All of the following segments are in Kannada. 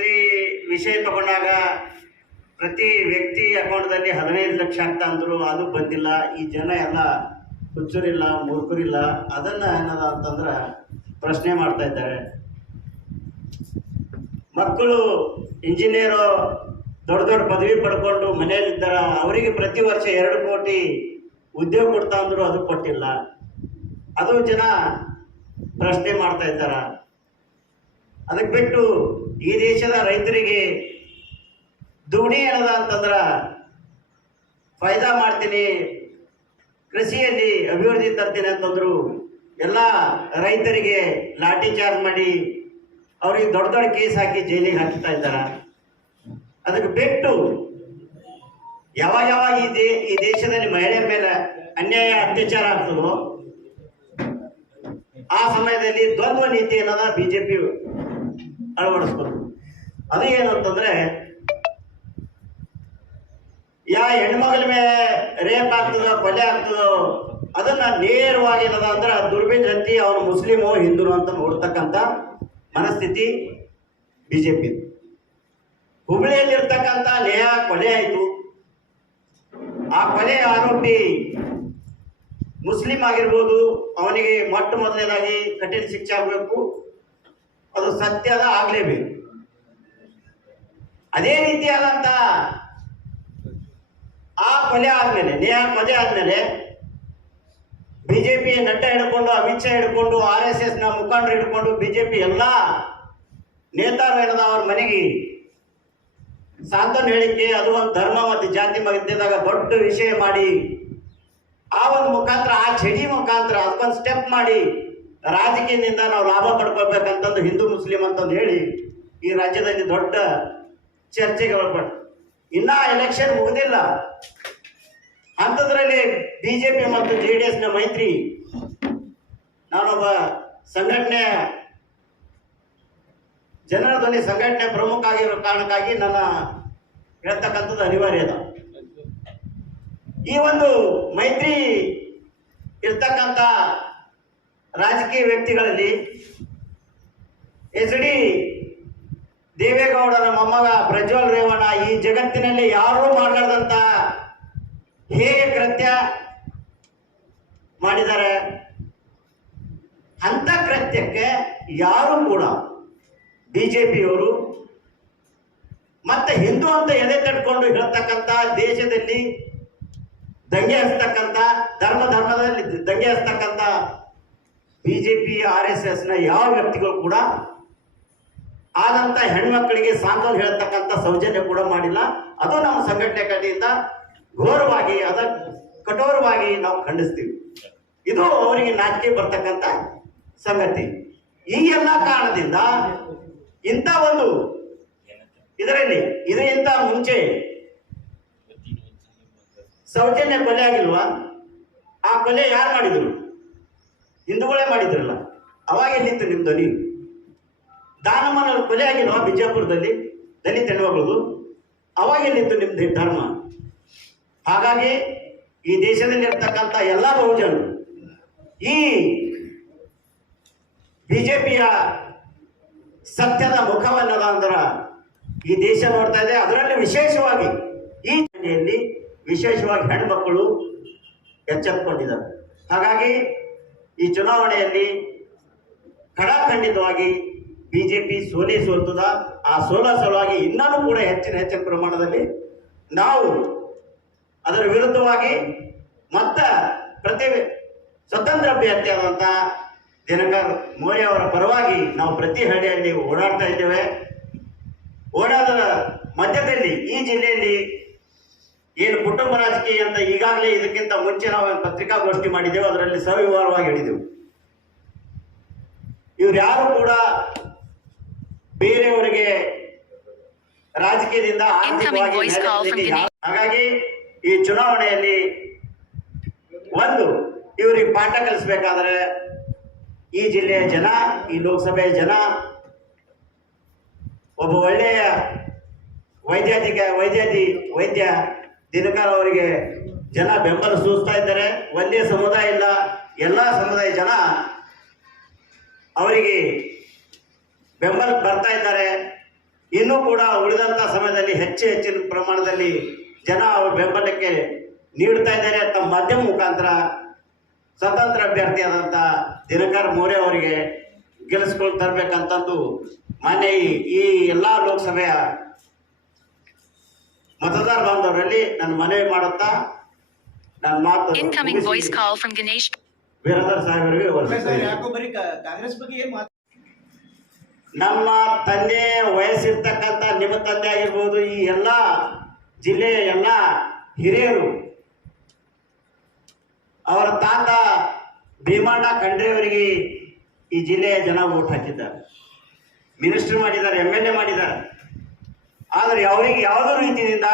ಪ್ರಧಾನಮಂತ್ರಿ ವಿಷಯ ತಗೊಂಡಾಗ ಪ್ರತಿ ವ್ಯಕ್ತಿ ಅಕೌಂಟ್ದಲ್ಲಿ 15 ಲಕ್ಷ ಆಗ್ತಾ ಅಂದರು, ಅದು ಬಂದಿಲ್ಲ. ಈ ಜನ ಎಲ್ಲ ಹುಚ್ಚರಿಲ್ಲ, ಮೂರ್ಖರಿಲ್ಲ, ಅದನ್ನು ಏನದ ಅಂತಂದ್ರೆ ಪ್ರಶ್ನೆ ಮಾಡ್ತಾ ಇದ್ದಾರೆ. ಮಕ್ಕಳು ಇಂಜಿನಿಯರು ದೊಡ್ಡ ದೊಡ್ಡ ಪದವಿ ಪಡ್ಕೊಂಡು ಮನೆಯಲ್ಲಿದ್ದಾರ, ಅವರಿಗೆ ಪ್ರತಿ ವರ್ಷ 2 ಕೋಟಿ ಉದ್ಯೋಗ ಕೊಡ್ತಾ ಅಂದರು, ಅದು ಕೊಟ್ಟಿಲ್ಲ. ಅದು ಜನ ಪ್ರಶ್ನೆ ಮಾಡ್ತಾ ಇದ್ದಾರ. ಅದಕ್ಕೆ ಬಿಟ್ಟು ಈ ದೇಶದ ರೈತರಿಗೆ ದುಡಿ ಏನದ ಅಂತಂದ್ರೆ ಫಾಯ್ದಾ ಮಾಡ್ತೀನಿ, ಕೃಷಿಯಲ್ಲಿ ಅಭಿವೃದ್ಧಿ ತರ್ತೀನಿ ಅಂತಂದ್ರು ಎಲ್ಲ ರೈತರಿಗೆ ಲಾಠಿ ಚಾರ್ಜ್ ಮಾಡಿ ಅವ್ರಿಗೆ ದೊಡ್ಡ ದೊಡ್ಡ ಕೇಸ್ ಹಾಕಿ ಜೈಲಿಗೆ ಹಾಕ್ತಾ ಇದ್ದಾರೆ. ಅದಕ್ಕೆ ಬಿಟ್ಟು ಯಾವಾಗ ಈ ದೇಶದಲ್ಲಿ ಮಹಿಳೆಯರ ಮೇಲೆ ಅನ್ಯಾಯ ಅತ್ಯಾಚಾರ ಆಗ್ತದೋ ಆ ಸಮಯದಲ್ಲಿ ದ್ವಂದ್ವ ನೀತಿ ಅನ್ನೋದ ಬಿಜೆಪಿ ಅಳವಡಿಸ್ಬೇಕು. ಅದು ಏನು ಅಂತಂದ್ರೆ, ಹೆಣ್ಮಗಳ ಮೇಲೆ ರೇಪ್ ಆಗ್ತದೋ ಕೊಲೆ ಆಗ್ತದೋ ಅದನ್ನ ನೇರವಾಗಿ ಏನದ ಅಂದ್ರೆ ದುರ್ಬೀನ್ ಹಂತಿ ಅವನು ಮುಸ್ಲಿಮೋ ಹಿಂದೂನೋ ಅಂತ ನೋಡ್ತಕ್ಕಂಥ ಮನಸ್ಥಿತಿ ಬಿಜೆಪಿ. ಹುಬ್ಬಳ್ಳಿಯಲ್ಲಿರ್ತಕ್ಕಂಥ ನೇಹಾ ಕೊಲೆ ಆಯಿತು. ಆ ಕೊಲೆ ಆರೋಪಿ ಮುಸ್ಲಿಂ ಆಗಿರ್ಬೋದು, ಅವನಿಗೆ ಮೊಟ್ಟ ಮೊದಲನೇದಾಗಿ ಕಠಿಣ ಶಿಕ್ಷೆ ಆಗಬೇಕು, ಅದು ಸತ್ಯದ ಆಗ್ಲೇಬೇಕು. ಅದೇ ರೀತಿಯಾದಂತ ಆ ಕೊಲೆ ಆದ್ಮೇಲೆ, ನೇಹಾ ಕೊಲೆ ಆದ್ಮೇಲೆ ಬಿಜೆಪಿ ನಡ್ಡಾ ಹಿಡ್ಕೊಂಡು, ಅಮಿತ್ ಶಾ ಹಿಡ್ಕೊಂಡು, RSS ನ ಮುಖಂಡರು ಹಿಡ್ಕೊಂಡು ಬಿಜೆಪಿ ಎಲ್ಲ ನೇತಾರು ಏನದ ಅವ್ರ ಮನೆಗೆ ಸಾಂತ್ವನ ಹೇಳಿಕೆ, ಅದು ಒಂದು ಧರ್ಮ ಮತ್ತು ಜಾತಿ ಮಧ್ಯದಾಗ ದೊಡ್ಡ ವಿಷಯ ಮಾಡಿ ಆ ಒಂದು ಮುಖಾಂತರ, ಆ ಚಡಿ ಮುಖಾಂತರ ಅದಕ್ಕೊಂದು ಸ್ಟೆಪ್ ಮಾಡಿ ರಾಜಕೀಯದಿಂದ ನಾವು ಲಾಭ ಪಡ್ಕೋಬೇಕಂತಂದು ಹಿಂದೂ ಮುಸ್ಲಿಂ ಅಂತಂದು ಹೇಳಿ ಈ ರಾಜ್ಯದಲ್ಲಿ ದೊಡ್ಡ ಚರ್ಚೆಗೆ ಒಳಪಟ್ಟು ಇನ್ನ ಎಲೆಕ್ಷನ್ ಮುಗಿದಿಲ್ಲ ಅಂಥದ್ರಲ್ಲಿ ಬಿಜೆಪಿ ಮತ್ತು JDS ನ ಮೈತ್ರಿ, ನಾನೊಬ್ಬ ಸಂಘಟನೆ ಜನರ ಧ್ವನಿ ಸಂಘಟನೆ ಪ್ರಮುಖ ಆಗಿರೋ ಕಾರಣಕ್ಕಾಗಿ ನನ್ನ ಹೇಳ್ತಕ್ಕಂಥದ್ದು ಅನಿವಾರ್ಯ ಅದ. ಈ ಒಂದು ಮೈತ್ರಿ ಇರ್ತಕ್ಕಂಥ ರಾಜಕೀಯ ವ್ಯಕ್ತಿಗಳಲ್ಲಿ HD ದೇವೇಗೌಡರ ಮೊಮ್ಮಗ ಪ್ರಜ್ವಲ್ ರೇವಣ್ಣ ಈ ಜಗತ್ತಿನಲ್ಲಿ ಯಾರೂ ಮಾಡಲಾರ್ದಂತ ಹೇಗೆ ಕೃತ್ಯ ಮಾಡಿದ್ದಾರೆ. ಅಂತ ಕೃತ್ಯಕ್ಕೆ ಯಾರು ಕೂಡ ಬಿಜೆಪಿಯವರು ಮತ್ತೆ ಹಿಂದೂ ಅಂತ ಎದೆ ತಡ್ಕೊಂಡು ಹೇಳ್ತಕ್ಕಂಥ, ದೇಶದಲ್ಲಿ ದಂಗೆ ಹಚ್ಚತಕ್ಕಂಥ, ಧರ್ಮದಲ್ಲಿ ದಂಗೆ ಹಚ್ಚತಕ್ಕಂಥ ಬಿಜೆಪಿ RSS ನ ಯಾವ ವ್ಯಕ್ತಿಗಳು ಕೂಡ ಆದಂತ ಹೆಣ್ಮಕ್ಕಳಿಗೆ ಸಾಂತ್ವನ ಹೇಳ್ತಕ್ಕಂಥ ಸೌಜನ್ಯ ಕೂಡ ಮಾಡಿಲ್ಲ. ಅದು ನಮ್ಮ ಸಂಘಟನೆ ಕಡೆಯಿಂದ ಘೋರವಾಗಿ, ಕಠೋರವಾಗಿ ನಾವು ಖಂಡಿಸ್ತೀವಿ. ಇದು ಅವರಿಗೆ ನಾಚಿಕೆ ಬರ್ತಕ್ಕಂಥ ಸಂಗತಿ. ಈ ಎಲ್ಲ ಕಾರಣದಿಂದ ಇಂಥ ಒಂದು ಇದರಿಂದ ಮುಂಚೆ ಸೌಜನ್ಯ ಕೊಲೆ ಆಗಿಲ್ವಾ? ಆ ಕೊಲೆ ಯಾರು ಮಾಡಿದ್ರು? ಹಿಂದೂಗಳೇ ಮಾಡಿದ್ರಲ್ಲ. ಅವಾಗ ಎಲ್ಲಿತ್ತು ನಿಮ್ಮ ಧ್ವನಿ? ದಾನಮ್ಮನ ಕೊಲೆ ಆಗಿಲ್ವಾ ಬಿಜಾಪುರದಲ್ಲಿ ದಲಿತ ಹೆಣ್ಮಕ್ಳದು? ಅವಾಗ ಎಲ್ಲಿತ್ತು ನಿಮ್ದು ಧರ್ಮ? ಹಾಗಾಗಿ ಈ ದೇಶದಲ್ಲಿ ಇರ್ತಕ್ಕಂಥ ಎಲ್ಲ ಬಹುಜನರು ಈ ಬಿಜೆಪಿಯ ಸತ್ಯದ ಮುಖವನ್ನದ ಅಂದ್ರ ಈ ದೇಶ ನೋಡ್ತಾ ಇದೆ. ಅದರಲ್ಲಿ ವಿಶೇಷವಾಗಿ ಈ ಜಿಲ್ಲೆಯಲ್ಲಿ ವಿಶೇಷವಾಗಿ ಹೆಣ್ಮಕ್ಕಳು ಎಚ್ಚೆತ್ತುಕೊಂಡಿದ್ದಾರೆ. ಹಾಗಾಗಿ ಈ ಚುನಾವಣೆಯಲ್ಲಿ ಖಡಾಖಂಡಿತವಾಗಿ ಬಿಜೆಪಿ ಸೋಲ್ತದ. ಆ ಸಲುವಾಗಿ ಇನ್ನೂ ಕೂಡ ಹೆಚ್ಚಿನ ಪ್ರಮಾಣದಲ್ಲಿ ನಾವು ಅದರ ವಿರುದ್ಧವಾಗಿ ಪ್ರತಿ ಸ್ವತಂತ್ರ ಅಭ್ಯರ್ಥಿಯಾದಂಥ ದಿನಕರ್ ಮೋದಿ ಅವರ ಪರವಾಗಿ ನಾವು ಪ್ರತಿ ಹಳ್ಳಿಯಲ್ಲಿ ಓಡಾಡ್ತಾ ಇದ್ದೇವೆ. ಓಡಾಡದ ಮಧ್ಯದಲ್ಲಿ ಈ ಜಿಲ್ಲೆಯಲ್ಲಿ ಏನು ಕುಟುಂಬ ರಾಜಕೀಯ ಅಂತ ಈಗಾಗಲೇ ಇದಕ್ಕಿಂತ ಮುಂಚೆ ನಾವು ಪತ್ರಿಕಾಗೋಷ್ಠಿ ಮಾಡಿದ್ದೆವು, ಅದರಲ್ಲಿ ಸವಿವರವಾಗಿ ಹೇಳಿದೆವು. ಇವ್ರು ಯಾರು ಕೂಡ ಬೇರೆಯವರಿಗೆ ರಾಜಕೀಯದಿಂದ ಆರ್ಥಿಕವಾಗಿ, ಹಾಗಾಗಿ ಈ ಚುನಾವಣೆಯಲ್ಲಿ ಇವರಿಗೆ ಪಾಠ ಕಲಿಸಬೇಕಾದ್ರೆ ಈ ಜಿಲ್ಲೆಯ ಜನ, ಈ ಲೋಕಸಭೆಯ ಜನ ಒಬ್ಬ ಒಳ್ಳೆಯ ವೈದ್ಯ ದಿನಕರ್ ಅವರಿಗೆ ಜನ ಬೆಂಬಲ ಸೂಚಿಸ್ತಾ ಇದ್ದಾರೆ. ಒಂದೇ ಸಮುದಾಯ ಇಲ್ಲ, ಎಲ್ಲ ಸಮುದಾಯ ಜನ ಅವರಿಗೆ ಬೆಂಬಲ ಬರ್ತಾ ಇದ್ದಾರೆ. ಇನ್ನೂ ಕೂಡ ಉಳಿದಂಥ ಸಮಯದಲ್ಲಿ ಹೆಚ್ಚಿನ ಪ್ರಮಾಣದಲ್ಲಿ ಜನ ಅವ್ರ ಬೆಂಬಲಕ್ಕೆ ನೀಡ್ತಾ ಇದ್ದಾರೆ. ತಮ್ಮ ಮಾಧ್ಯಮ ಮುಖಾಂತರ ಸ್ವತಂತ್ರ ಅಭ್ಯರ್ಥಿಯಾದಂಥ ದಿನಕರ್ ಮೋರೆ ಅವರಿಗೆ ಗೆಲ್ಲಿಸ್ಕೊಂಡು ತರಬೇಕಂತಂದು ಮಾನ್ಯ ಈ ಎಲ್ಲ ಲೋಕಸಭೆಯ ಮತದಾರ ಬಾಂಧವರಲ್ಲಿ ನಾನು ಮನವಿ ಮಾಡುತ್ತಾ ನನ್ನ ಮಾತು ವೀರಧರ್ ಸಾಹೇಬರಿಗೆ ನಮ್ಮ ತಂದೆ ವಯಸ್ಸಿರ್ತಕ್ಕಂಥ ನಿಮ್ಮ ತಂದೆ ಆಗಿರ್ಬೋದು, ಈ ಎಲ್ಲ ಜಿಲ್ಲೆಯ ಎಲ್ಲ ಹಿರಿಯರು ಅವರ ತಾತ ಭೀಮಣ್ಣ ಖಂಡ್ರೆಯವರಿಗೆ ಈ ಜಿಲ್ಲೆಯ ಜನ ವೋಟ್ ಹಾಕಿದ್ದಾರೆ, ಮಿನಿಸ್ಟರ್ ಮಾಡಿದ್ದಾರೆ, MLA ಮಾಡಿದ್ದಾರೆ. ಆದರೆ ಅವರಿಗೆ ಯಾವುದೋ ರೀತಿಯಿಂದ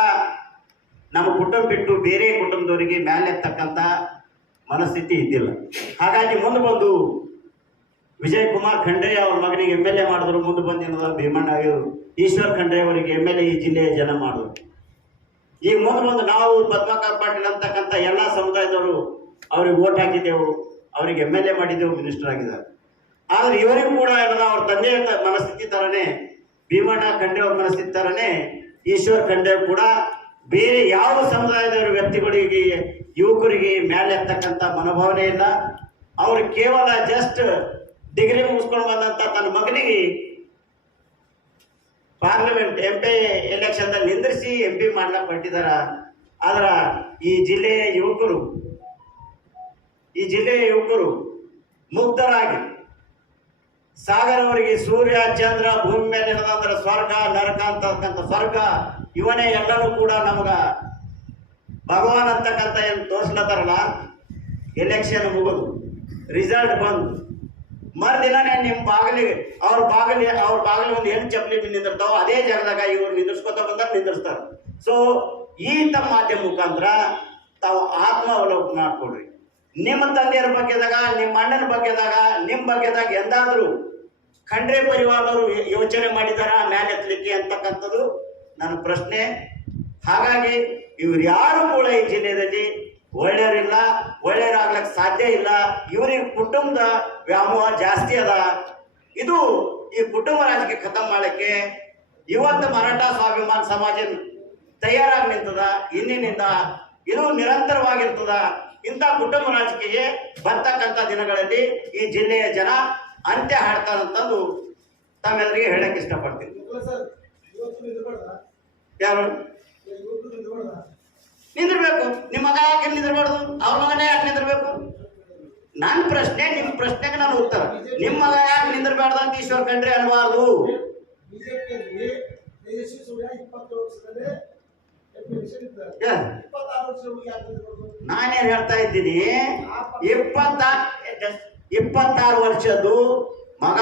ನಮ್ಮ ಕುಟುಂಬ ಬಿಟ್ಟು ಬೇರೆ ಕುಟುಂಬದವರಿಗೆ ಮೇಲೆ ಎತ್ತಕ್ಕಂಥ ಮನಸ್ಥಿತಿ ಇದ್ದಿಲ್ಲ. ಹಾಗಾಗಿ ಮುಂದೆ ಬಂದು ವಿಜಯ್ ಕುಮಾರ್ ಖಂಡ್ರೆ ಅವ್ರ ಮಗನಿಗೆ MLA ಮಾಡಿದ್ರು. ಮುಂದೆ ಬಂದಿನ ಭೀಮಣ್ಣ ಈಶ್ವರ್ ಖಂಡ್ರೆ ಅವರಿಗೆ MLA ಈ ಜಿಲ್ಲೆಯ ಜನ ಮಾಡಿದ್ರು. ಈಗ ಮುಂದೆ ನಾವು ಪದ್ಮಾಕರ್ ಪಾಟೀಲ್ ಅಂತಕ್ಕಂಥ ಎಲ್ಲ ಸಮುದಾಯದವರು ಅವ್ರಿಗೆ ವೋಟ್ ಹಾಕಿದ್ದೆವು, ಅವರಿಗೆ MLA ಮಾಡಿದ್ದೆವು, ಮಿನಿಸ್ಟರ್ ಆಗಿದ್ದಾರೆ. ಆದರೆ ಇವರಿಗೂ ಕೂಡ ಏನದ ಅವ್ರ ತಂದೆಯ ಮನಸ್ಥಿತಿ ಥರನೇ, ಭೀಮಣ್ಣ ಖಂಡ್ರೆ ಅವ್ರ ಮನಸ್ಥಿತಿ ಥರನೇ ಈಶ್ವರ್ ಖಂಡ್ರೆ ಕೂಡ ಬೇರೆ ಯಾವ ಸಮುದಾಯದವರ ವ್ಯಕ್ತಿಗಳಿಗೆ ಯುವಕರಿಗೆ ಮೇಲೆ ಎತ್ತಕ್ಕಂಥ ಮನೋಭಾವನೆ ಇಲ್ಲ. ಅವರು ಕೇವಲ ಜಸ್ಟ್ ಡಿಗ್ರಿ ಮುಗಿಸ್ಕೊಂಡು ಬಂದಂಥ ತನ್ನ ಮಗನಿಗೆ ಪಾರ್ಲಿಮೆಂಟ್ MP ಎಲೆಕ್ಷನ್ದಲ್ಲಿ ನಿಂದಿರಿಸಿ MP ಮಾಡ್ಲಕ್ಕೆ ಹೊರಟಿದಾರ. ಆದ್ರೆ ಈ ಜಿಲ್ಲೆಯ ಯುವಕರು ಮುಗ್ಧರಾಗಿ ಸಾಗರ್ ಅವರಿಗೆ ಸೂರ್ಯ ಚಂದ್ರ ಭೂಮಿ ಮೇಲೆ ಇರೋದಂದ್ರೆ ಸ್ವರ್ಗ ನರಕ ಅಂತಕ್ಕಂಥ ಸ್ವರ್ಗ ಇವನೇ ಎಲ್ಲರೂ ಕೂಡ ನಮಗ ಭಗವಾನ್ ಅಂತಕ್ಕಂಥ ಏನು ತೋರಿಸ್ಲತ್ತಾರಲ್ಲ, ಎಲೆಕ್ಷನ್ ಮುಗಿದು ರಿಸಲ್ಟ್ ಬಂದು ಮರುದಿನನೇ ನಿಮ್ಮ ಅವ್ರ ಬಾಗಿಲು ಒಂದು ಏನು ಚಪ್ಪಲಿ ನಿಂದಿರ್ತಾವ ಅದೇ ಜಾಗದಾಗ ಇವ್ರು ನಿಂದಿರ್ಸ್ಕೊತ ಬಂದಾಗ ನಿಂದಿರ್ಸ್ತಾರೆ. ಸೊ ಈ ತಮ್ಮ ಮಾಧ್ಯಮ ಮುಖಾಂತರ ತಾವು ಆತ್ಮಾವಲೋಕನ ಮಾಡ್ಕೊಡ್ರಿ. ನಿಮ್ಮ ತಂದೆಯರ ಬಗ್ಗೆದಾಗ, ನಿಮ್ಮ ಅಣ್ಣನ ಬಗ್ಗೆದಾಗ, ನಿಮ್ಮ ಬಗ್ಗೆದಾಗ ಎಂದಾದರೂ ಖಂಡ್ರೆ ಪರಿವಾರದವರು ಯೋಚನೆ ಮಾಡಿದಾರ ಮ್ಯಾಲೆ ಎತ್ತಲಿಕ್ಕೆ ಅಂತಕ್ಕಂಥದ್ದು ನನ್ನ ಪ್ರಶ್ನೆ. ಹಾಗಾಗಿ ಇವ್ರು ಯಾರು ಕೂಡ ಈ ಜಿಲ್ಲೆಯಲ್ಲಿ ಒಳ್ಳೆಯವರಿಲ್ಲ, ಒಳ್ಳೆಯವರಾಗ್ಲಿಕ್ಕೆ ಸಾಧ್ಯ ಇಲ್ಲ. ಇವರಿಗೆ ಕುಟುಂಬದ ವ್ಯಾಮೋಹ ಜಾಸ್ತಿ ಅದ. ಇದು ಈ ಕುಟುಂಬ ರಾಜಕೀಯ ಖತಮ್ ಮಾಡಲಿಕ್ಕೆ ಇವತ್ತು ಮರಾಠ ಸ್ವಾಭಿಮಾನ ಸಮಾಜ ತಯಾರಾಗಿ ನಿಂತದ. ಇನ್ನಿನಿಂದ ಇದು ನಿರಂತರವಾಗಿರ್ತದ. ಇಂಥ ಕುಟುಂಬ ರಾಜಕೀಯ ಬರ್ತಕ್ಕಂಥ ದಿನಗಳಲ್ಲಿ ಈ ಜಿಲ್ಲೆಯ ಜನ ಅಂತ್ಯ ಹಾಡ್ತಾರಂತಂದು ತಮ್ಮೆಲ್ಲರಿಗೆ ಹೇಳಕ್ಕೆ ಇಷ್ಟಪಡ್ತೀನಿ. ಯಾರು ನಿಂದಿರ್ಬೇಕು? ನಿಮ್ಮ ಮಗ ಯಾಕೆ ನಿಂದಿರ್ಬಾರ್ದು? ಅವ್ರ ಮಗನೇ ಯಾಕೆ ನಿಂದಿರ್ಬೇಕು? ನನ್ನ ಪ್ರಶ್ನೆ, ನಿಮ್ಮ ಪ್ರಶ್ನೆಗೆ ನಾನು ಉತ್ತರ. ನಿಮ್ಮ ಮಗ ಯಾಕೆ ನಿಂದಿರ್ಬಾರ್ದು ಅಂತ ಈಶ್ವರ್ ಖಂಡ್ರೆ ಅನ್ಬಾರ್ದು. ನಾನೇನ್ ಹೇಳ್ತಾ ಇದ್ದೀನಿ, 26 ವರ್ಷದ್ದು ಮಗ,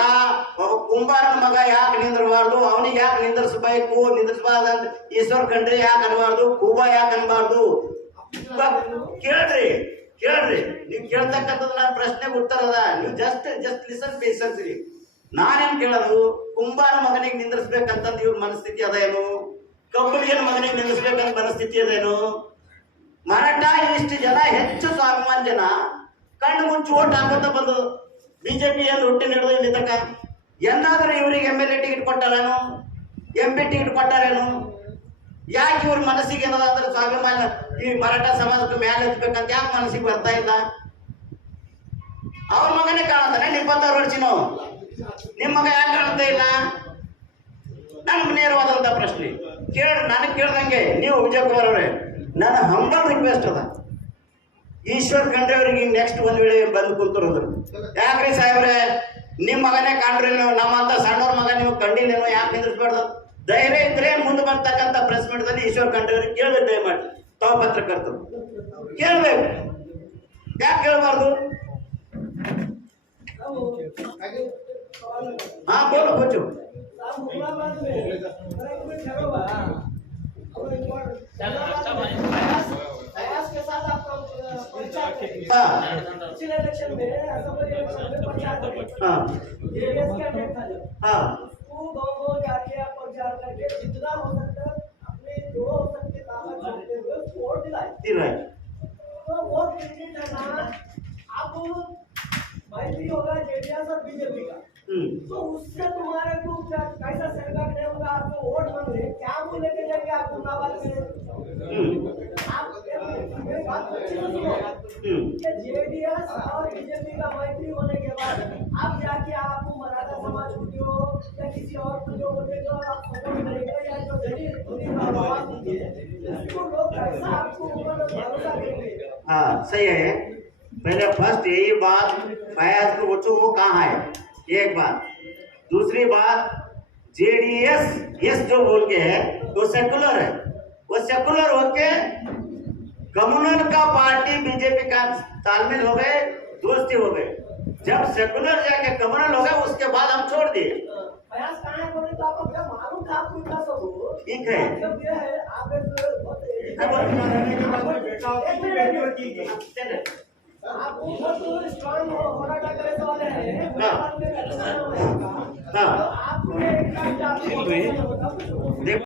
ಕುಂಬಾರನ ಮಗ ಯಾಕೆ ನಿಂದಿರಬಾರ್ದು? ಅವನಿಗೆ ಯಾಕೆ ನಿಂದಿರ್ಸ್ಬೇಕು? ನಿಂದಿರ್ಸಬಾರ್ದಂತ ಈಶ್ವರ್ ಖಂಡ್ರೆ ಯಾಕೆ ಅನ್ಬಾರ್ದು? ಕೂಬಾ ಯಾಕೆ ಅನ್ಬಾರ್ದು? ಕೇಳ್ರಿ ನೀವು ಕೇಳ್ತಕ್ಕಂಥದ್ದು ನನ್ನ ಪ್ರಶ್ನೆಗೆ ಉತ್ತರ ಅದ. ನೀವು ಜಸ್ಟ್ ಲಿಸನ್ ಪೇಷನ್ಸ್ ರೀ. ನಾನೇನ್ ಕೇಳೋದು, ಕುಂಬಾರ ಮಗನಿಗೆ ನಿಂದಿರ್ಸ್ಬೇಕಂತಂದು ಇವ್ರ ಮನಸ್ಥಿತಿ ಅದೇನು? ಕಬ್ಬುಡಿಯನ ಮಗನಿಗೆ ನಿಲ್ಲಿಸ್ಬೇಕಂತ ಮನಸ್ಥಿತಿ ಅದೇನು? ಮರಾಠ ಇಷ್ಟು ಜನ ಹೆಚ್ಚು ಸ್ವಾಭಿಮಾನ ಜನ ಕಣ್ಣು ಮುಚ್ಚಿ ಓಟ್ ಹಾಕೋತ ಬಂದು BJP ಎಂದು ಹುಟ್ಟಿ ನಡೆದು ಇಲ್ಲಿ ತನಕ ಎಂದಾದ್ರೂ ಇವರಿಗೆ MLA ಟಿಕೆಟ್ ಕೊಟ್ಟಾರೇನು? MP ಟಿಕೆಟ್ ಕೊಟ್ಟಾರೇನು? ಯಾಕೆ ಇವ್ರ ಮನಸ್ಸಿಗೆ ಏನದಾದ್ರೆ ಸ್ವಾಭಿಮಾನ ಈ ಮರಾಠ ಸಮಾಜಕ್ಕೆ ಮೇಲೆ ಎತ್ತಬೇಕಂತ ಯಾಕೆ ಮನಸ್ಸಿಗೆ ಬರ್ತಾ ಇಲ್ಲ? ಅವ್ರ ಮಗನೇ ಕಾಣುತ್ತಾನೆ. 26 ವರ್ಷನೂ ನಿಮ್ಮ ಮಗ ಯಾಕೆ ಕಾಣ್ತಾ ಇಲ್ಲ? ನನಗೆ ನೇರವಾದಂಥ ಪ್ರಶ್ನೆ ನನಗೆ ಕೇಳ್ದಂಗೆ ನೀವು ವಿಜಯ್ ಕುಮಾರ್ ಅವರೇ, ನನ್ನ ಹಂಬಲ್ ರಿಕ್ವೆಸ್ಟ್ ಅದ, ಈಶ್ವರ್ ಖಂಡ್ರೆ ಅವರಿಗೆ ನೆಕ್ಸ್ಟ್ ಒಂದ್ ವೇಳೆ ಬಂದು ಕುಂತಿರೋದ್ರು, ಯಾಕ್ರಿ ಸಾಹೇಬ್ರೆ ನಿಮ್ಮ ಮಗನೇ ಕಾಣ್ರಿ, ನೀವು ನಮ್ಮಂತ ಸಣ್ಣವ್ರ ಮಗ ನೀವು ಕಂಡಿಲ್ಲೇನೋ, ಯಾಕೆ ನಿಂದಿಸ್ಬಾರ್ದು? ಧೈರ್ಯ ಇದ್ರೆ ಮುಂದೆ ಬರ್ತಕ್ಕಂಥ ಪ್ರೆಸ್ ಮೀಟ್ದಲ್ಲಿ ಈಶ್ವರ್ ಖಂಡ್ರೆ ಅವ್ರಿಗೆ ಕೇಳ್ಬೇಕು. ದಯಮಾಡಿ ತಾವು ಪತ್ರಕರ್ತರು ಕೇಳ್ಬೇಕು. ಯಾಕೆ ಕೇಳಬಾರ್ದು? ಹಾ ಬೋಲು ಕೊಚ್ಚು. पिछले इलेक्शन में असेंबली इलेक्शन में पंचायत जेडीएस कैंडिडेट था जो उसको गाँव जाके आप प्रचार करके जितना हो सकता अपने जो हो सकते ताकत जोड़ते हुए वोट दिलाए। तो वोट कितनी देना अब मैत्री होगा जेडीएस और बीजेपी का, तो उससे तुम्हारे को कैसा सेटबैक नहीं होगा? आपको वोट संबंध में क्या बोले के जाएंगे आप गुंडाबाद में? आप मेरी बात अच्छी से सुनो कि जेडीएस और बीजेपी का मैत्री होने के बाद आप जाके आपको मराठा समाज को जो या किसी और को जो बोले जो आप सपोर्ट करेंगे या जो दलित धनी का आवाज दीजिए उसको लोग कैसा आपको ऊपर भरोसा करेंगे? हाँ सही है। पहले फर्स्ट यही बात फयाज को पूछो वो कहाँ है, एक बात। दूसरी बात जेडीएस यस जो बोल के है वो सेकुलर है, वो सेकुलर होके कम्युनल का पार्टी बीजेपी का तालमेल हो गए, दोस्ती हो गए। जब सेकुलर जाके कम्युनल हो गए उसके बाद हम छोड़ दिए। प्रयास कहाँ है बोले तो आपको क्या मालूम था आपको इतना सब? ठीक है। जब ये है आप एक बहुत आप बहुत स्ट्रांग होना करे वाले हैं। हाँ। आपको एक देखो